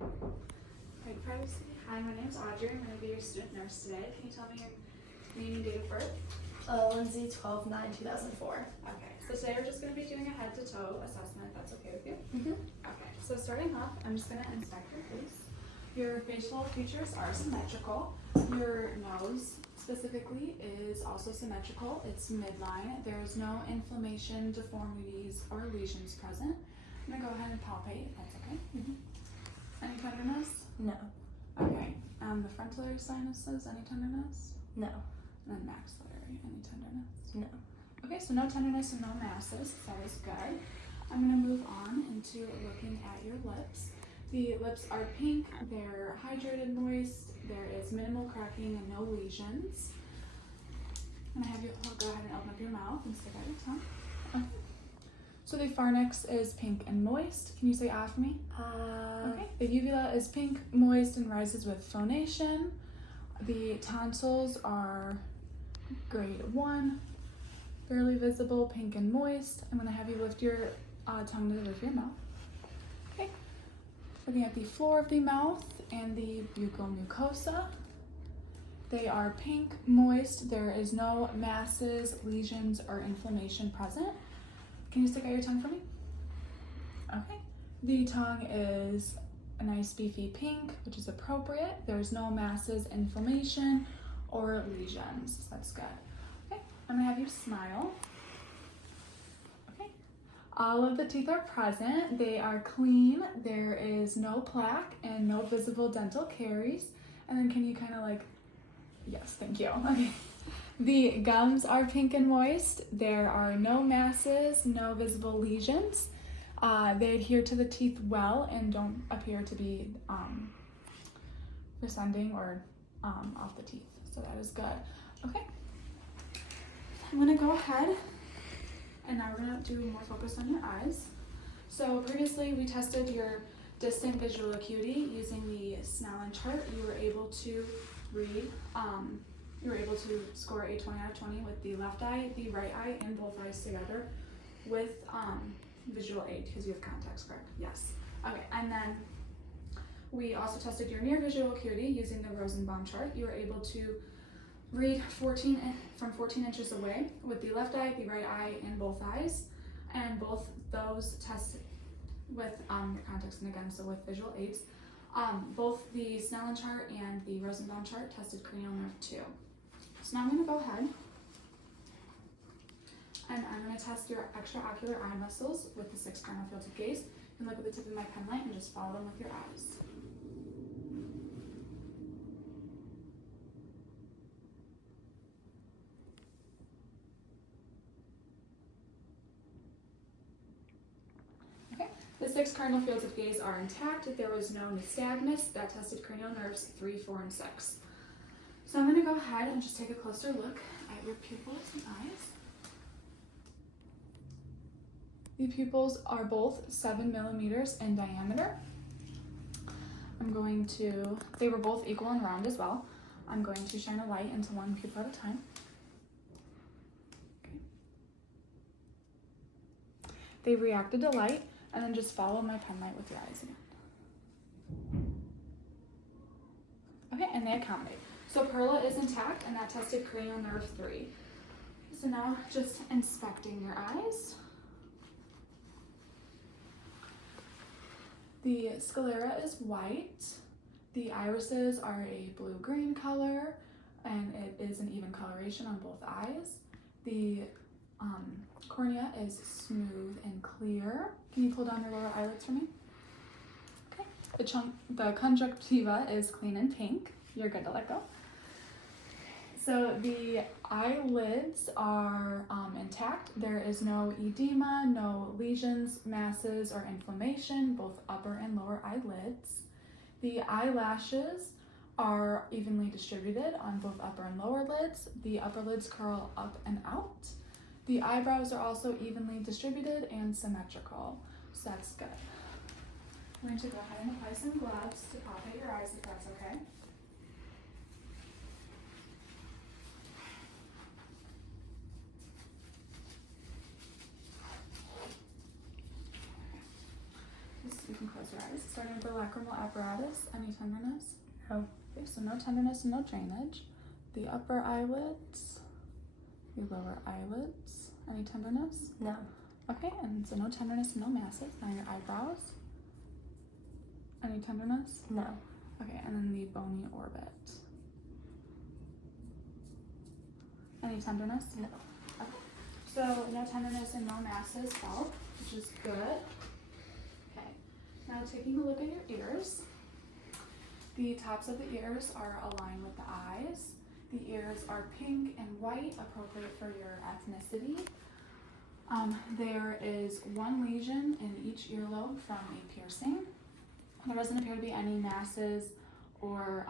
Right, privacy. Hi, my name's Audrey. I'm going to be your student nurse today. Can you tell me your name and date of birth? Lindsay, 12/9/2004. Okay, so today we're just going to be doing a head-to-toe assessment, if that's okay with you? Mm-hmm. Okay, so starting off, I'm just going to inspect your face. Your facial features are symmetrical. Your nose, specifically, is also symmetrical. It's midline. There's no inflammation, deformities, or lesions present. I'm going to go ahead and palpate, if that's okay. Mm-hmm. Any tenderness? No. Okay. The frontally sinuses, any tenderness? No. And then maxillary, any tenderness? No. Okay, so no tenderness and no masses. That is good. I'm going to move on into looking at your lips. The lips are pink, they're hydrated, moist, there is minimal cracking and no lesions. I'm going to have you go ahead and open up your mouth and stick out your tongue. Okay. So the pharynx is pink and moist. Can you say ah for me? Okay. The uvula is pink, moist, and rises with phonation. The tonsils are grade 1, barely visible, pink and moist. I'm going to have you lift your tongue to the roof of your mouth. Okay. Looking at the floor of the mouth and the buccal mucosa. They are pink, moist. There is no masses, lesions, or inflammation present. Can you stick out your tongue for me? Okay. The tongue is a nice beefy pink, which is appropriate. There's no masses, inflammation, or lesions. That's good. Okay. I'm gonna have you smile. Okay. All of the teeth are present. They are clean. There is no plaque and no visible dental caries. And then can you kind of like, yes, thank you. Okay. The gums are pink and moist. There are no masses, no visible lesions. They adhere to the teeth well and don't appear to be descending or off the teeth. So that is good. Okay. I'm gonna go ahead and now we're gonna do more focus on your eyes. So previously we tested your distant visual acuity using the Snellen chart. You were able to read you were able to score a 20 out of 20 with the left eye, the right eye, and both eyes together with visual aid because you have contacts, correct? Yes. Okay, and then we also tested your near visual acuity using the Rosenbaum chart. You were able to read from 14 inches away with the left eye, the right eye, and both eyes. And both those tests with your contacts and again, so with visual aids. Both the Snellen chart and the Rosenbaum chart tested cranial nerve 2. So now I'm going to go ahead and I'm going to test your extraocular eye muscles with the 6 cardinal fields of gaze. You can look at the tip of my pen light and just follow them with your eyes. Okay, the 6 cardinal fields of gaze are intact. There was no nystagmus. That tested cranial nerves 3, 4, and 6. So I'm going to go ahead and just take a closer look at your pupils and eyes. The pupils are both 7 millimeters in diameter. They were both equal and round as well. I'm going to shine a light into one pupil at a time. Okay. They reacted to light, and then just follow my pen light with your eyes again. Okay, and they accommodate. So Perla is intact, and that tested cranial nerve 3. So now just inspecting your eyes. The sclera is white. The irises are a blue-green color, and it is an even coloration on both eyes. The cornea is smooth and clear. Can you pull down your lower eyelids for me? Okay. The conjunctiva is clean and pink. You're good to let go. So the eyelids are intact. There is no edema, no lesions, masses, or inflammation, both upper and lower eyelids. The eyelashes are evenly distributed on both upper and lower lids. The upper lids curl up and out. The eyebrows are also evenly distributed and symmetrical, so that's good. I'm going to go ahead and apply some gloves to palpate your eyes if that's okay. Just You can close your eyes. Starting with the lacrimal apparatus. Any tenderness? No. Okay, so no tenderness and no drainage. The upper eyelids, the lower eyelids. Any tenderness? No. Okay, and so no tenderness and no masses. Now your eyebrows. Any tenderness? No. Okay, and then the bony orbit. Any tenderness? No. Okay. So no tenderness and no masses felt, which is good. Okay, now taking a look at your ears. The tops of the ears are aligned with the eyes. The ears are pink and white, appropriate for your ethnicity. There is one lesion in each earlobe from a piercing. There doesn't appear to be any masses or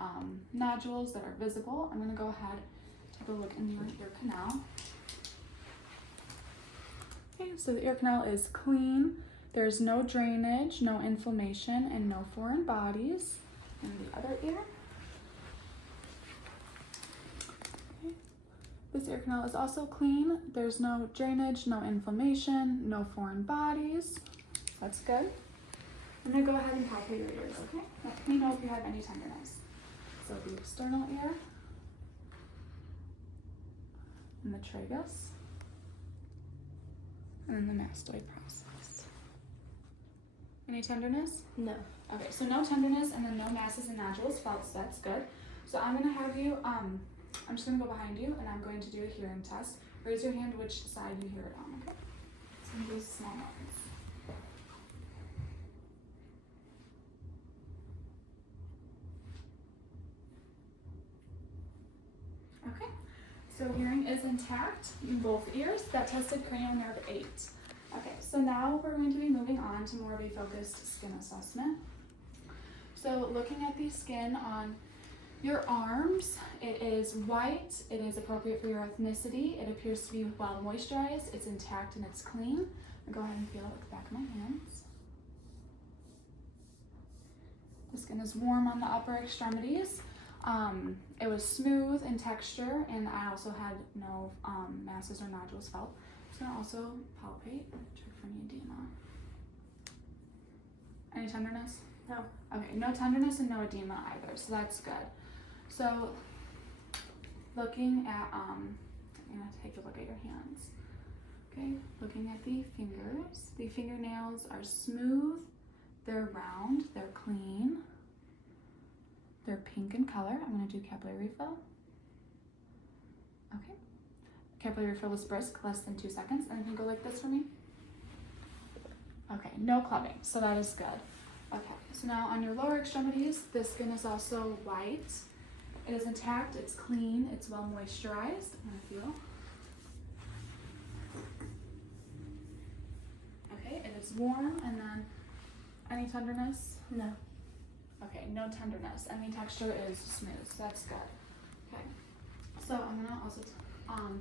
nodules that are visible. I'm going to go ahead and take a look in your ear canal. Okay, so the ear canal is clean. There's no drainage, no inflammation, and no foreign bodies. And the other ear. Okay. This ear canal is also clean. There's no drainage, no inflammation, no foreign bodies. That's good. I'm going to go ahead and palpate your ears, okay? Let me know if you have any tenderness. So the external ear, and the tragus, and then the mastoid process. Any tenderness? No. Okay, so no tenderness and then no masses and nodules felt, so that's good. So I'm going to have you, I'm just going to go behind you and I'm going to do a hearing test. Raise your hand which side you hear it on, okay? So I'm going to do small ones. Okay, so hearing is intact in both ears. That tested cranial nerve 8. Okay, so now we're going to be moving on to more of a focused skin assessment. So looking at the skin on your arms, it is white, it is appropriate for your ethnicity, it appears to be well moisturized, it's intact and it's clean. I'll go ahead and feel it with the back of my hands. The skin is warm on the upper extremities. It was smooth in texture, and I also had no masses or nodules felt. I'm gonna also palpate, check for any edema. Any tenderness? No. Okay, no tenderness and no edema either, so that's good. So, looking at, I'm gonna take a look at your hands. Okay, looking at the fingers. The fingernails are smooth, they're round, they're clean. They're pink in color. I'm gonna do capillary refill. Okay. Capillary refill is brisk, less than 2 seconds. And you can go like this for me. Okay, no clubbing, so that is good. Okay, so now on your lower extremities, the skin is also white. It is intact, it's clean, it's well moisturized. I'm gonna feel. Okay, it is warm, and then any tenderness? No. Okay, no tenderness, and the texture is smooth, so that's good. Okay, so I'm gonna also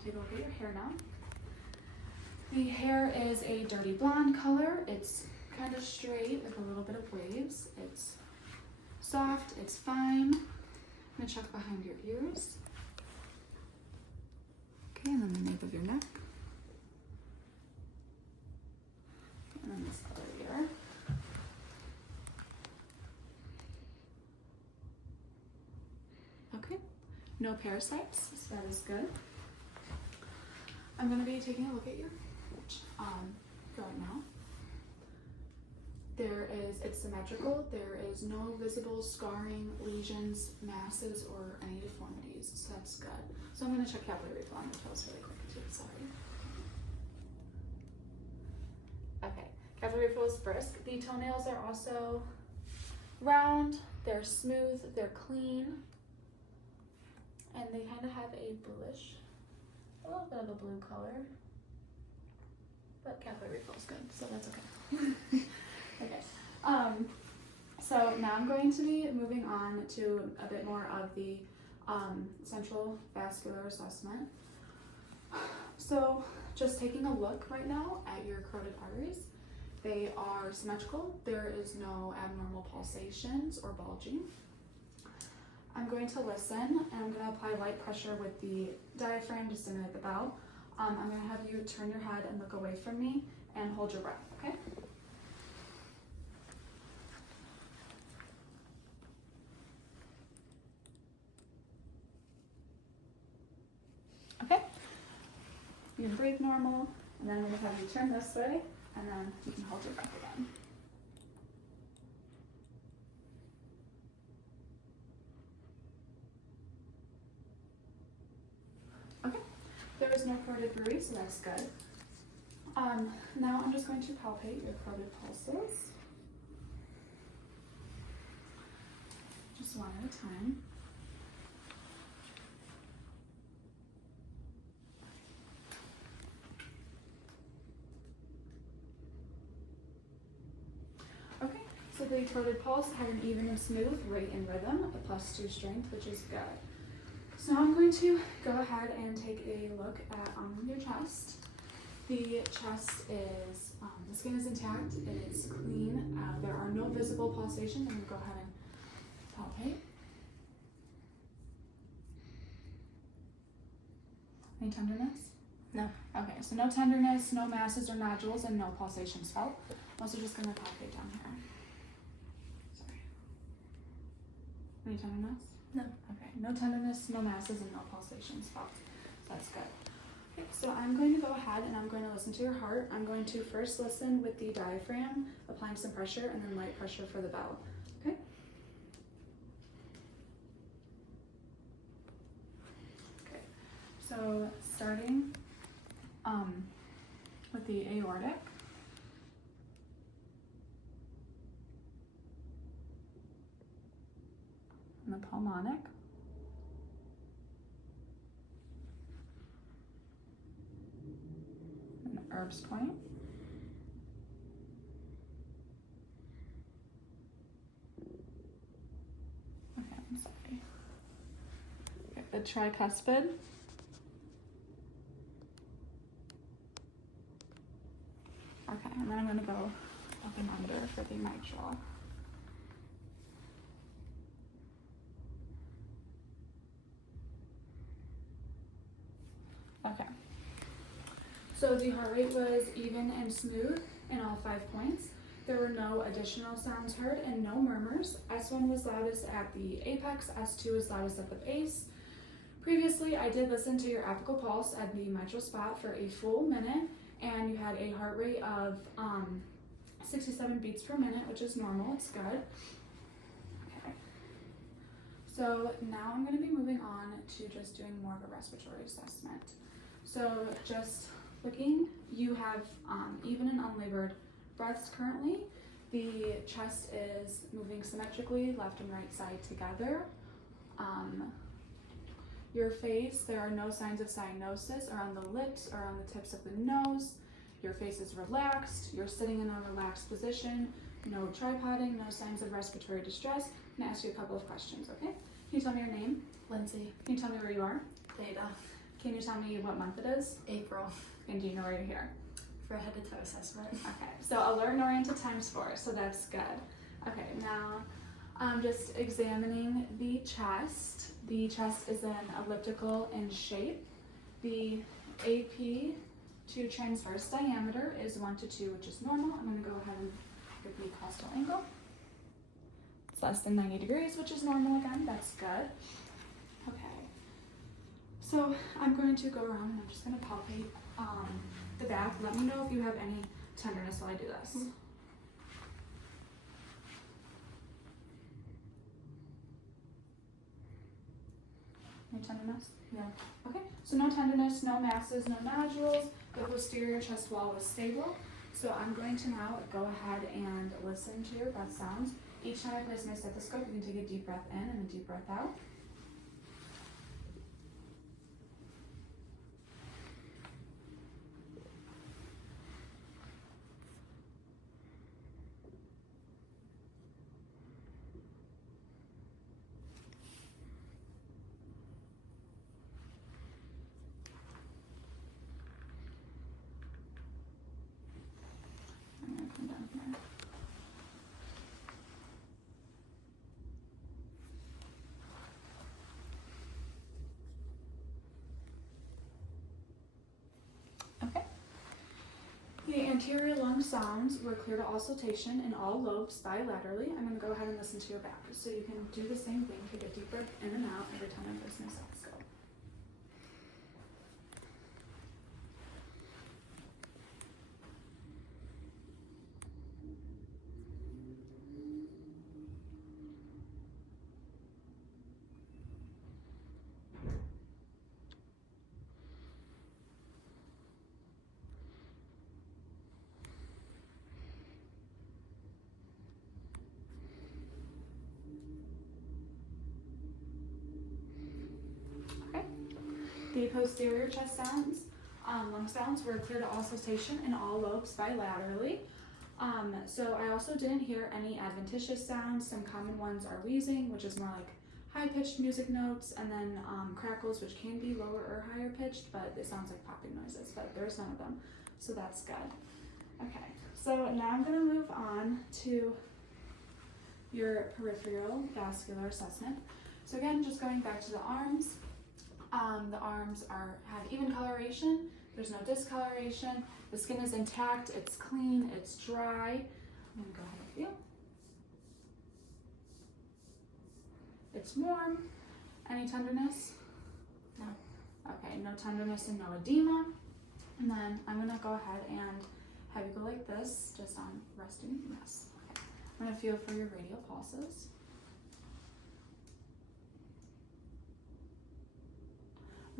take a look at your hair now. The hair is a dirty blonde color. It's kind of straight with a little bit of waves. It's soft, it's fine. I'm gonna check behind your ears. Okay, and then the nape of your neck. And then this other ear. Okay, no parasites, so that is good. I'm going to be taking a look at your going now. It's symmetrical. There is no visible scarring, lesions, masses, or any deformities, so that's good. So I'm going to check capillary refill on your toes really quick too, sorry. Okay, capillary refill is brisk. The toenails are also round, they're smooth, they're clean. And they kind of have a bluish, a little bit of a blue color, but capillary refill is good, so that's okay. Okay, so now I'm going to be moving on to a bit more of the central vascular assessment. So just taking a look right now at your carotid arteries, they are symmetrical. There is no abnormal pulsations or bulging. I'm going to listen, and I'm going to apply light pressure with the diaphragm to stimulate the valve. I'm going to have you turn your head and look away from me and hold your breath, okay? You can breathe normal, and then I'm going to have you turn this way, and then you can hold your breath again. Okay, there was no carotid bruit, so that's good. Now I'm just going to palpate your carotid pulses. Just one at a time. Okay, so the carotid pulse had an even and smooth rate and rhythm, a +2 strength, which is good. So now I'm going to go ahead and take a look at your chest. The chest is, the skin is intact, it is clean, there are no visible pulsations. I'm going to go ahead and palpate. Any tenderness? No. Okay, so no tenderness, no masses or nodules, and no pulsations felt. I'm also just going to palpate down here. Sorry. Any tenderness? No. Okay, no tenderness, no masses, and no pulsations felt. So that's good. Okay, so I'm going to go ahead and I'm going to listen to your heart. I'm going to first listen with the diaphragm, applying some pressure, and then light pressure for the bell. Okay? Okay, so starting with the aortic. And the pulmonic. And the Erb's point. Okay, I'm sorry. Okay, the tricuspid. Okay, and then I'm going to go up and under for the mitral. Okay, so the heart rate was even and smooth in all 5 points. There were no additional sounds heard and no murmurs. S1 was loudest at the apex, S2 was loudest at the base. Previously, I did listen to your apical pulse at the mitral spot for a full minute, and you had a heart rate of 67 beats per minute, which is normal, it's good. Okay. So now I'm going to be moving on to just doing more of a respiratory assessment. So just looking, you have even and unlabored breaths currently. The chest is moving symmetrically, left and right side together. Your face, there are no signs of cyanosis around the lips or on the tips of the nose. Your face is relaxed, you're sitting in a relaxed position, no tripoding, no signs of respiratory distress. I'm going to ask you a couple of questions, okay? Can you tell me your name? Lindsay. Can you tell me where you are? Theta. Can you tell me what month it is? April. And do you know where you're here? For head to toe assessment. Okay, so alert and oriented times 4, so that's good. Okay, now I'm just examining the chest. The chest is an elliptical in shape. The AP to transverse diameter is 1 to 2, which is normal. I'm going to go ahead and get the costal angle. It's less than 90 degrees, which is normal again. That's good. Okay. So I'm going to go around and I'm just going to palpate the back. Let me know if you have any tenderness while I do this. Any tenderness? No. Okay, so no tenderness, no masses, no nodules. The posterior chest wall was stable. So I'm going to now go ahead and listen to your breath sounds. Each time I place my stethoscope, you can take a deep breath in and a deep breath out. I'm going to come down here. Okay. The anterior lung sounds were clear to auscultation in all lobes bilaterally. I'm going to go ahead and listen to your back. So you can do the same thing. Take a deep breath in and out every time I place my stethoscope. The posterior chest sounds, lung sounds were clear to all cessation in all lobes bilaterally. So I also didn't hear any adventitious sounds. Some common ones are wheezing, which is more like high-pitched music notes, and then crackles, which can be lower or higher pitched, but it sounds like popping noises, but there's none of them, so that's good. Okay, so now I'm going to move on to your peripheral vascular assessment. So again, just going back to the arms. The arms have even coloration. There's no discoloration. The skin is intact. It's clean. It's dry. I'm going to go ahead and feel. It's warm. Any tenderness? No. Okay, no tenderness and no edema. And then I'm going to go ahead and have you go like this, just on resting. Yes. Okay. I'm going to feel for your radial pulses.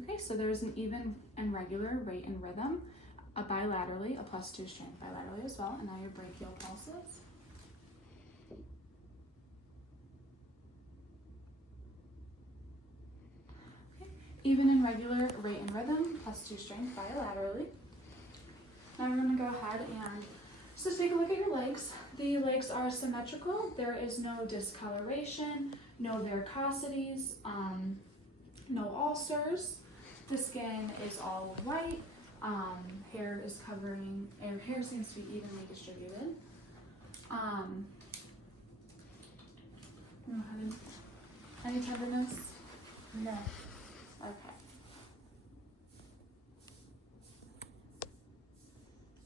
Okay, so there's an even and regular rate and rhythm, bilaterally, a +2 strength bilaterally as well, and now your brachial pulses. Okay. Even and regular rate and rhythm, +2 strength bilaterally. Now we're going to go ahead and just take a look at your legs. The legs are symmetrical. There is no discoloration, no varicosities, no ulcers. The skin is all white. Hair is covering, hair seems to be evenly distributed. Any tenderness? No. Okay.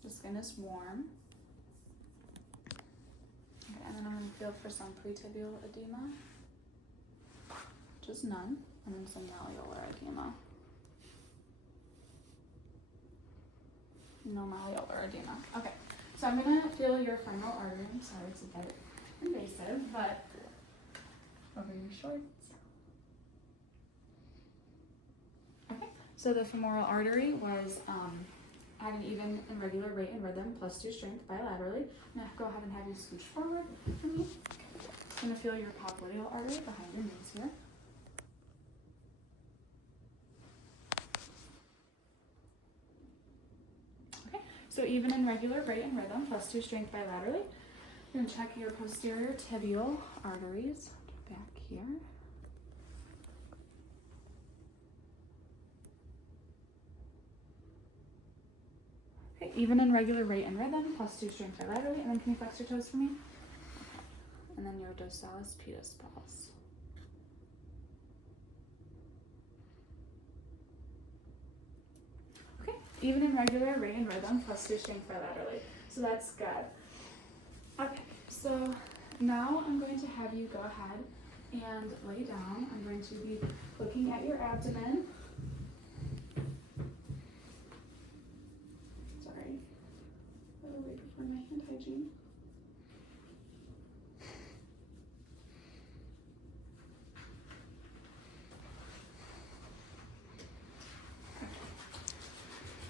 The skin is warm. Okay, and then I'm going to feel for some pretibial edema. Just none. And then some malleolar edema. No malleolar edema. Okay, so I'm going to feel your femoral artery. I'm sorry, it's a bit invasive, but over your shorts. Okay, so the femoral artery was had an even and regular rate and rhythm, +2 strength bilaterally. I'm going to go ahead and have you scooch forward for me. I'm going to feel your popliteal artery behind your knees here. Okay, so even and regular rate and rhythm, +2 strength bilaterally. I'm going to check your posterior tibial arteries back here. Okay, even and regular rate and rhythm, +2 strength bilaterally. And then can you flex your toes for me? And then your dorsalis pedis pulse. Okay, even and regular rate and rhythm, +2 strength bilaterally. So that's good. Okay, so now I'm going to have you go ahead and lay down. I'm going to be looking at your abdomen. Sorry. By the way, before my hand hygiene.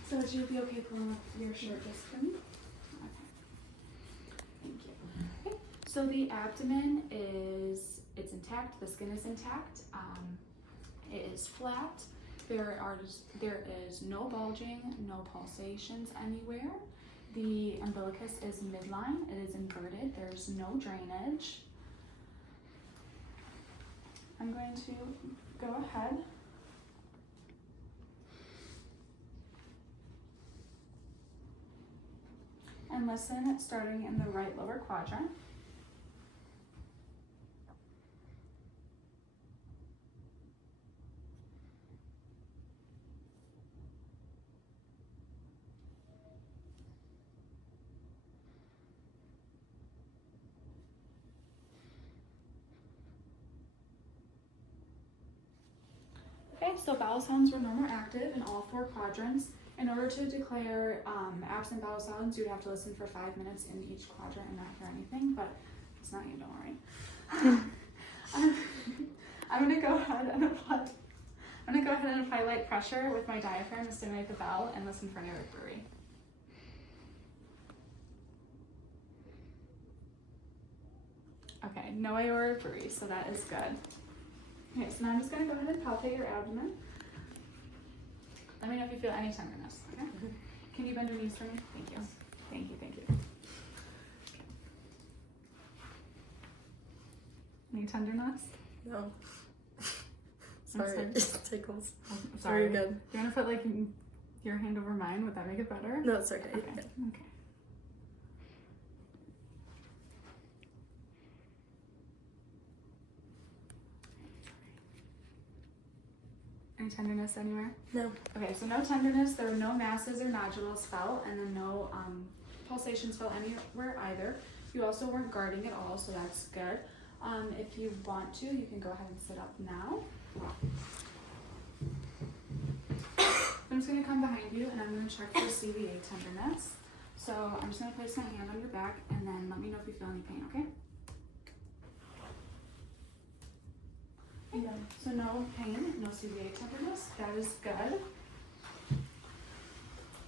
So would you be okay pulling up your shirt just for me? Okay. Thank you. Okay. So the abdomen it's intact. The skin is intact. It is flat. There is no bulging, no pulsations anywhere. The umbilicus is midline. It is inverted. There's no drainage. I'm going to go ahead. And listen, starting in the right lower quadrant. Okay, so bowel sounds were normal active in all 4 quadrants. In order to declare absent bowel sounds, you'd have to listen for 5 minutes in each quadrant and not hear anything, but it's not you, don't worry. I'm gonna go ahead and apply light pressure with my diaphragm to stimulate the bowel and listen for aortic brewery. Okay, no aortic brewery, so that is good. Okay, so now I'm just gonna go ahead and palpate your abdomen. Let me know if you feel any tenderness, okay? Can you bend your knees for me? Thank you. Thank you, thank you. Any tenderness? No. Sorry. Sorry, it tickles. I'm Sorry. sorry. Good. You want to put like your hand over mine? Would that make it better? No, it's okay. Okay. Okay. Any tenderness anywhere? No. Okay, so no tenderness. There were no masses or nodules felt, and then no pulsations felt anywhere either. You also weren't guarding at all, so that's good. If you want to, you can go ahead and sit up now. I'm just going to come behind you and I'm going to check for CVA tenderness. So I'm just going to place my hand on your back and then let me know if you feel any pain, okay? No. So no pain, no CVA tenderness. That is good.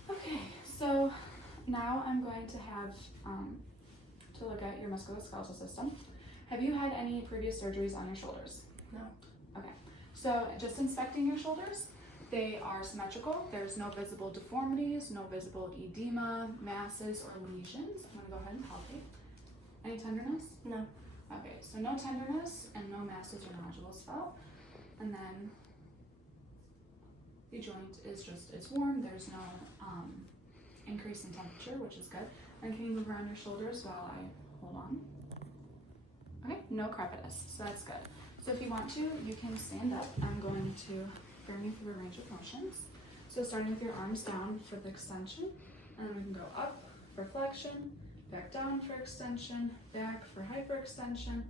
Okay, so now I'm going to have to look at your musculoskeletal system. Have you had any previous surgeries on your shoulders? No. Okay, so just inspecting your shoulders, they are symmetrical. There's no visible deformities, no visible edema, masses, or lesions. I'm gonna go ahead and palpate. Any tenderness? No. Okay, so no tenderness and no masses or nodules felt. And then the joint is warm. There's no increase in temperature, which is good. And can you move around your shoulders while I hold on? Okay, no crepitus, so that's good. So if you want to, you can stand up. I'm going to bring you through a range of motions. So starting with your arms down for the extension, and then we can go up for flexion, back down for extension, back for hyperextension,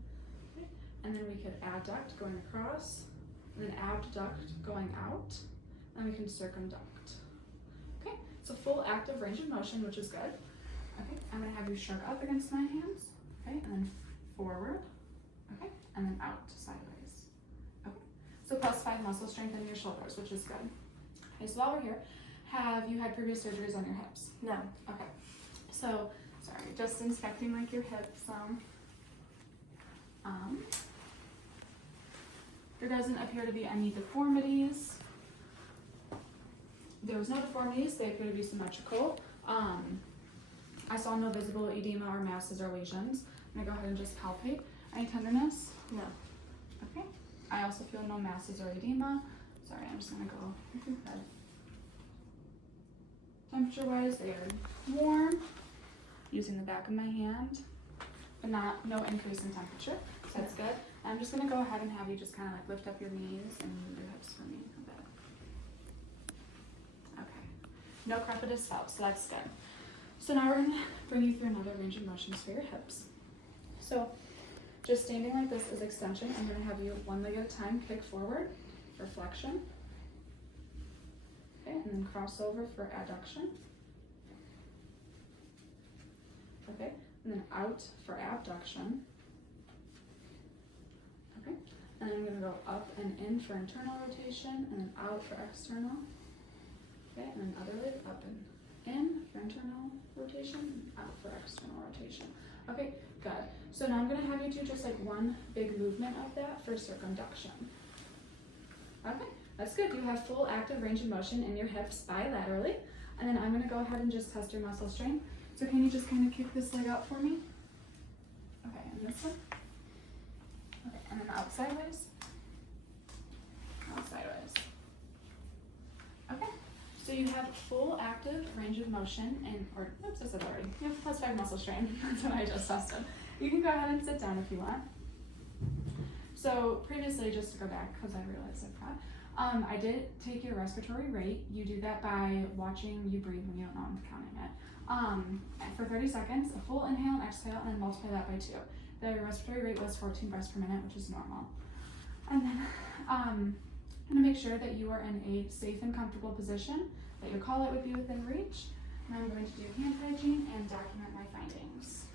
okay. And then we could adduct going across, and then abduct going out, and we can circumduct. Okay, so full active range of motion, which is good. Okay, I'm gonna have you shrug up against my hands, okay, and then forward, okay, and then out sideways. Okay, so +5 muscle strength in your shoulders, which is good. Okay, so while we're here, have you had previous surgeries on your hips? No. Okay, so sorry, just inspecting like your hips. There doesn't appear to be any deformities. There was no deformities, they appear to be symmetrical. I saw no visible edema or masses or lesions. I'm gonna go ahead and just palpate. Any tenderness? No. Okay. I also feel no masses or edema. Sorry, I'm just gonna go ahead. Temperature-wise, they are warm, using the back of my hand, but no increase in temperature, so that's good. I'm just gonna go ahead and have you just kind of like lift up your knees and move your hips for me a bit. Okay, no crepitus felt, so that's good. So now we're gonna bring you through another range of motions for your hips. So just standing like this is extension. I'm gonna have you one leg at a time kick forward for flexion. Okay, and then cross over for adduction. Okay, and then out for abduction. Okay, and then I'm gonna go up and in for internal rotation, and then out for external. Okay, and then other leg up and in for internal rotation, and out for external rotation. Okay, good. So now I'm gonna have you do just like one big movement of that for circumduction. Okay, that's good. You have full active range of motion in your hips bilaterally. And then I'm gonna go ahead and just test your muscle strength. So can you just kind of kick this leg out for me? Okay, and this one. Okay, and then out sideways. Out sideways. Okay, so you have full active range of motion and, oops, I said already. You have +5 muscle strain. That's what I just tested. You can go ahead and sit down if you want. So previously, just to go back, because I realized I forgot, I did take your respiratory rate. You do that by watching you breathe when you don't know I'm counting it. For 30 seconds, a full inhale and exhale, and then multiply that by 2. The respiratory rate was 14 breaths per minute, which is normal. And then I'm gonna make sure that you are in a safe and comfortable position, that your call-out would be within reach, and I'm going to do hand hygiene and document my findings.